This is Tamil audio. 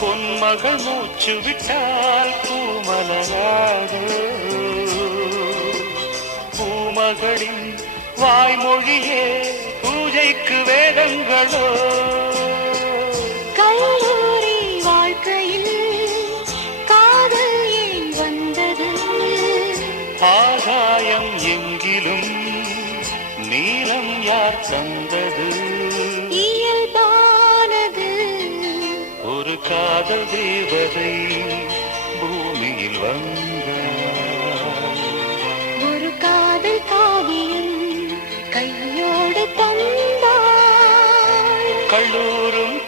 பொன்மகள் மூச்சு விட்டால் பூமலராது. பூமகளின் வாய்மொழியே பூஜைக்கு வேதங்களோ. கல்லூரி வாழ்க்கையில் காதல் ஏன் வந்தது? ஆகாயம் எங்கிலும் நீலம் யார் தந்தது? இயல்பானது. ஒரு காதல் தேவதை பூமியில் வந்தாள். ஒரு காதல் காவியம் கையோடு தந்தாள். கல்லூரும்